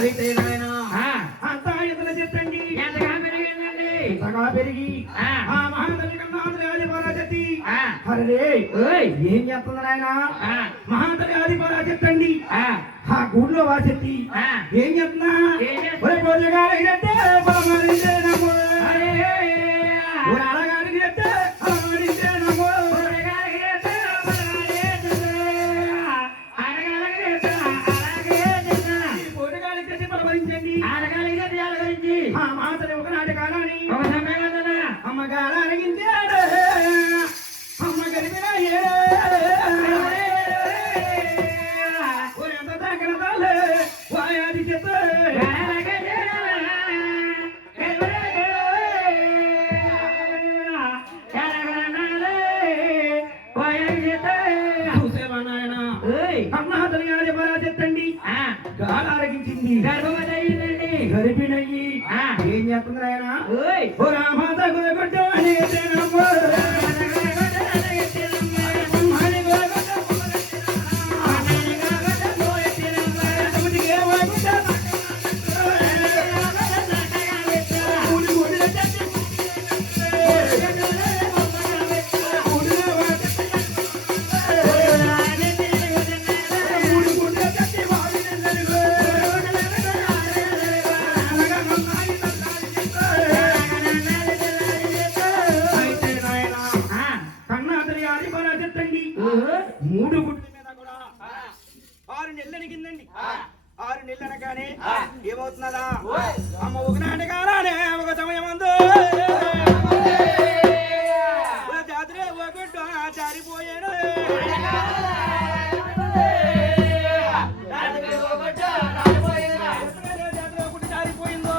అయితే నాయన అంతా ఎదురు చెప్పండి ఎంతగా పెరిగిందండి ఎంతగా పెరిగి ఆ మహాతల్లి కన్నా ఆదిపరాశక్తి అరే ఏం చేస్తుంది నాయన మహాతల్లి ఆదిపరాశక్తి ఆ గూడులో వాసెత్తి ఏం చెప్తున్నా పోజగారంటే బలమారింటే నమ్మో అడగారికి చెప్తే బలమారింటే నమ్మో పోజగారికి చెప్తే బలమరించండి ఆ మాతని ఒక నాటకాలని అమ్మగారు అడిగింది అమ్మ గడిపిన ఎంత తగ్గడదాలే వాయాది చెప్తే చూసేవా నాయన అమ్మహతని ఆది పరాజెత్తండి గాలి ఆరగించింది గర్భవతి అయ్యిందండి గరిపినయ్యి ఏం చేస్తుంది నాయన ఓ రామాత గురగొట్టు అని మూడు గుడ్ల మీద కూడా 6 నెలలు అడిగిందండి 6 నెలలు అనగానే ఏమవుతున్నదా అమ్మ ఒకనాటి కాలానే ఒక సమయం అందు జాతర ఒకటి జారిపోయాడు జాతర ఒకటి జారిపోయిందో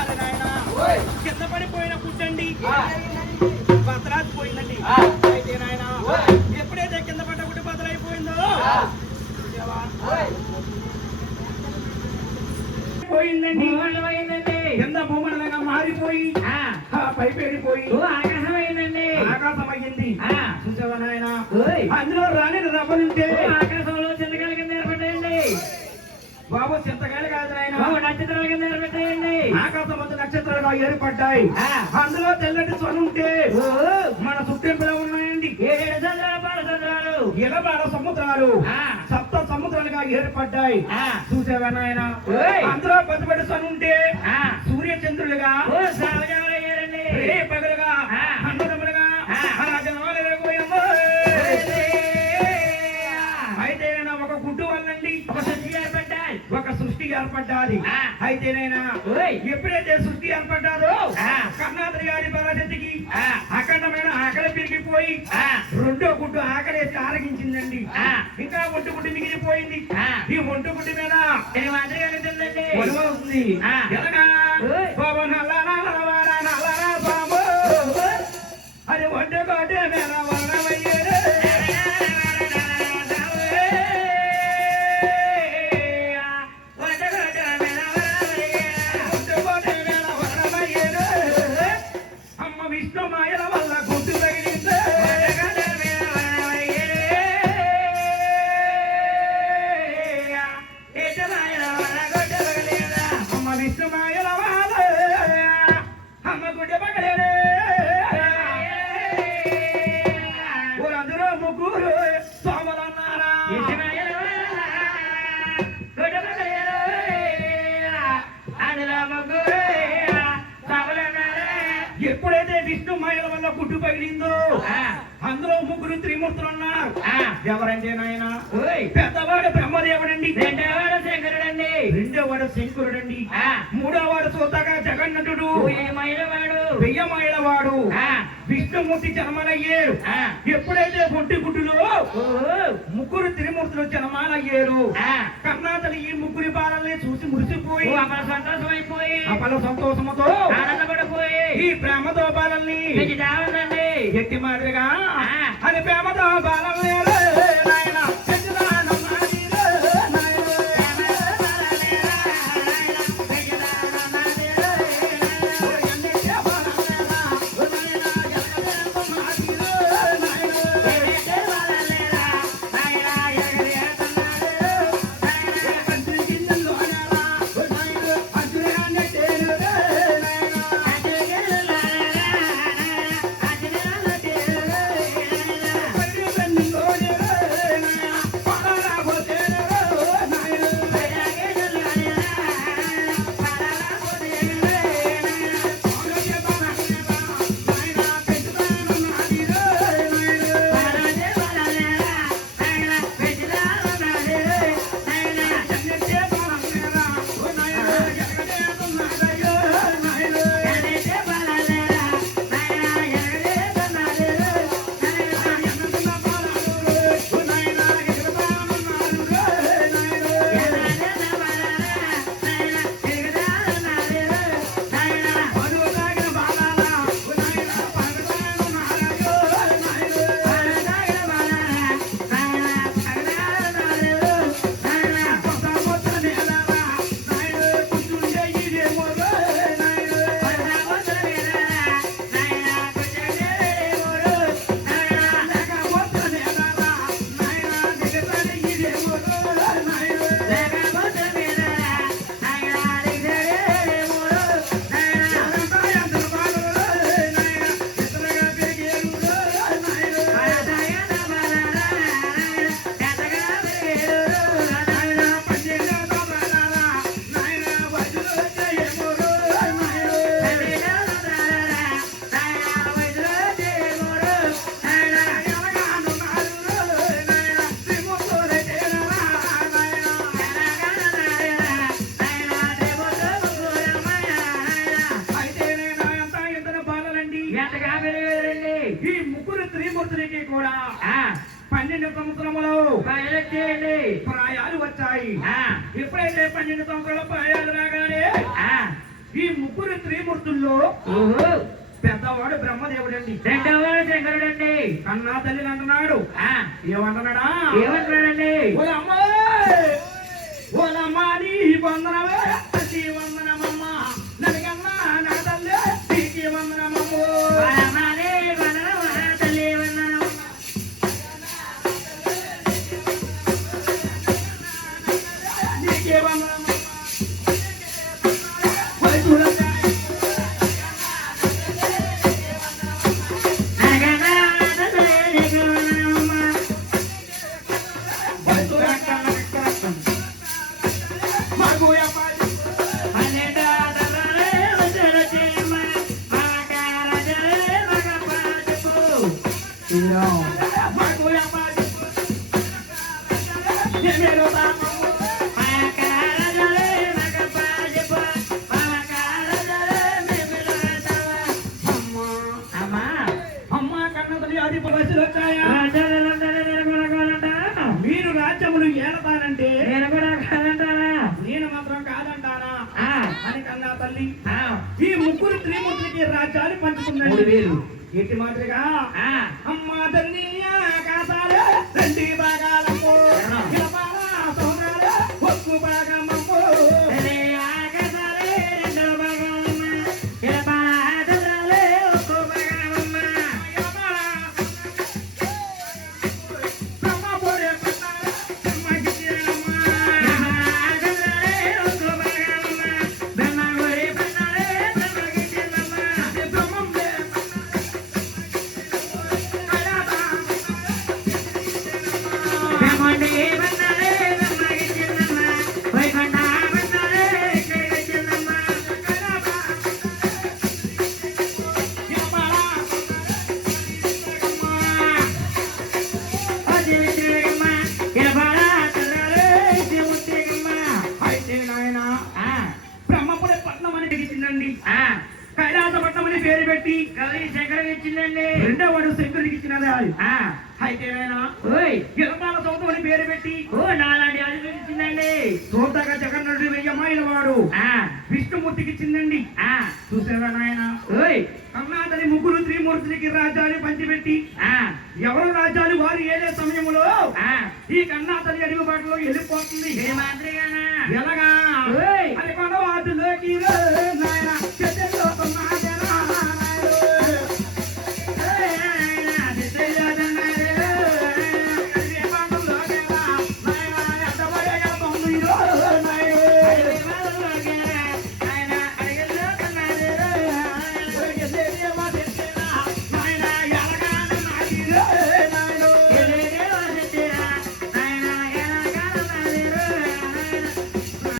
అరే నాయన కింద పడిపోయిన కుట్టండి భద్రాసి పోయిందండి అయితే నాయన ఎప్పుడైతే కింద పడ్డ గుడ్డి బదులైపోయిందో పోయిందండి కింద భూమండలంగా మారిపోయి పైపేడిపోయి ఆకాశం అయిందండి ఆకాశం అయ్యింది చూసావా నాయన అందులో రాని రవ్వనుంటే ఆకాశంలో చింతకాయల కింద ఏర్పడ్డాయండి బాబు చింతకాయలు కాదు నాయన నక్షత్రాల కింద ఏర్పడ్డాయండి ఆకాశం మధ్య నక్షత్రాలుగా ఏర్పడ్డాయి అందులో తెల్లటి సొనుంటే మన చుట్టెంపులో ఉన్నాయండి 7 చంద్రాలు 12 చంద్రాలు 26 సముద్రాలు సప్త సముద్రాలుగా ఏర్పడ్డాయి చూసావా నాయన అందులో పసిబడి సొనుంటే సూర్య చంద్రులుగా పగలుగా అన్నదమ్ములుగా అయితే నేను ఒక గుడ్డు వల్లండి ఒక సృష్టి ఏర్పడ్డాది అయితే నేను ఎప్పుడైతే సృష్టి ఏర్పడ్డారో కర్ణాటక గారి పరాశక్తికి అఖండమైన ఆకలి పెరిగిపోయి రెండో గుడ్డు ఆకలేసి ఆరగించిందండి ఇంకా ఒంటి గుడ్డు మిగిలిపోయింది ఈ ఒంటి గుడ్డు మీద వస్తుంది ఎలాగా అది ఒంటి కోటి మీద వరణమయ్యేది విష్ణు మాయల వల్ల గుడ్డు తగిలింది అమ్మ విష్ణు మాయల వల్ల అమ్మ గుడ్డ పగలేదే ఊరందరూ ముగ్గురు సోమలన్నారా ఎప్పుడైతే విష్ణు మాయల వల్ల గుడ్డు పగిలిందో అందులో ముగ్గురు త్రిమూర్తులు ఉన్నారు ఎవరంటే నాయన పెద్దవాడు బ్రహ్మదేవుడండి రెండోవాడు శంకరుడండి రెండోవాడు శంకరుడండి మూడోవాడు సూతగా జగన్నటుడు వెయ్యమాయలవాడు విష్ణుమూర్తి జన్మలయ్యారు ఎప్పుడైతే ఒంటి గుడ్డులో ముగ్గురు త్రిమూర్తులు జన్మాలయ్యారు కర్ణాటక ఈ ముగ్గురి బాలల్ని చూసి మురిసిపోయి సంతోషమైపోయి అపల సంతోషముతో ఆనందపడిపోయి ఈ ప్రేమతో బాలల్ని ఎట్టి మాదిరిగా అది ప్రేమతో బాలల్ని నాయన కూడా 12 సంవత్సరములు బయలుదేరండి. ప్రాయాలు వచ్చాయి. ఎప్పుడైతే 12 సంవత్సరాల ప్రాయాలు రాగానే ఈ ముగ్గురు త్రిమూర్తుల్లో పెద్దవాడు బ్రహ్మదేవుడండి, రెండవవాడు శంకరుడండి. కన్నా తల్లిని అంటున్నాడు. ఏమంటున్నాడా? ఏమంటున్నాడండి? ఓలమ్మా నీ వందనమే నీ వందనమమ్మ, నడిగన్నా నా తల్లి నీకి వందనమమ్మ. వనమాలి వనరమ తల్లి వందనం. నీకే వందనమమ్మ. వైద్యుడమ్మ. నగనా తల్లి నీకు వందనమమ్మ. పన్నెండు ఆటలే వచ్చరచేమ. ఆకారజలే మగపాజపు. ఆకారజలే మగపాజపు. ఆకారజలే మెమిలాడతవ. అమ్మా అమ్మ కన్నతల్లి అది వయసులు వచ్చాయా? రాజ్యాలందరినీ నిర్మూలకాలంటారా? మీరు రాజ్యములు ఏడతానంటే నేను కూడా కాదంటారా? నేను మాత్రం కాదంటానా అని కన్నా తల్లి ఆ, ఈ ముగ్గురు త్రిమూర్తులకి రాజ్యాలు పంచుకుందండి. 3000. ఎట్టి మాదిరిగా ఆ, అమ్మ తల్లి ఆకాశాలే రెండు భాగాలమ్మో, ఇలపాల సౌందర్యాలే ఒక్కు భాగమమ్మో. తల్లి ఆకాశాలే రెండో భాగమమ్మ. ఇలపాదలే ఒక్కో భాగమమ్మ. ఇలపాల బ్రహ్మపురే పట్టాలే బ్రహ్మగిరిరమ్మ. ఇలపాదలే ఒక్కో భాగమమ్మ. బ్రహ్మగుడి పన్నాలే బ్రహ్మగిరిరమ్మ. అది బ్రహ్మంలే బ్రహ్మండి పన్నాలే బ్రహ్మగిరిరమ్మ. వైకుంఠ పన్నాలే శ్రీగిరిరమ్మ. అదివితిరమ్మ. ఇలపాదలే శివుతిరమ్మ. అయితే నాయన ఆ, బ్రహ్మపురే పట్నం అని తెగించిందండి. ఆ, కైలాసపట్నం అని పేరు పెట్టి గౌరీ శంకరం ఇచ్చిందండి. రెండోవాడు శంకరుడికి ఇచ్చినది. ఆ, అయితే నాయన ఓయ్ ఇలపాల సౌతం అని పేరు పెట్టి ఓ నాలాంటి అది ఇచ్చిందండి. చూడగా జగన్నుడి వెయ్యమైన వాడు ఆ, విష్ణుమూర్తికి ఇచ్చిందండి. ఆ, చూసావా నాయన? ఓయ్ కర్ణాటక ముగ్గురు త్రిమూర్తులకి రాజ్యాలు పంచిపెట్టి ఆ, ఎవరు రాజ్యాలు వారు ఏదే సమయంలో ఆ, ఈ కర్ణాటక అడుగు బాటలో వెళ్ళిపోతుంది. ఏ మాదిరిగానా? ఎలాగా? ఓయ్ అది కొండ వాటిలోకి నాయన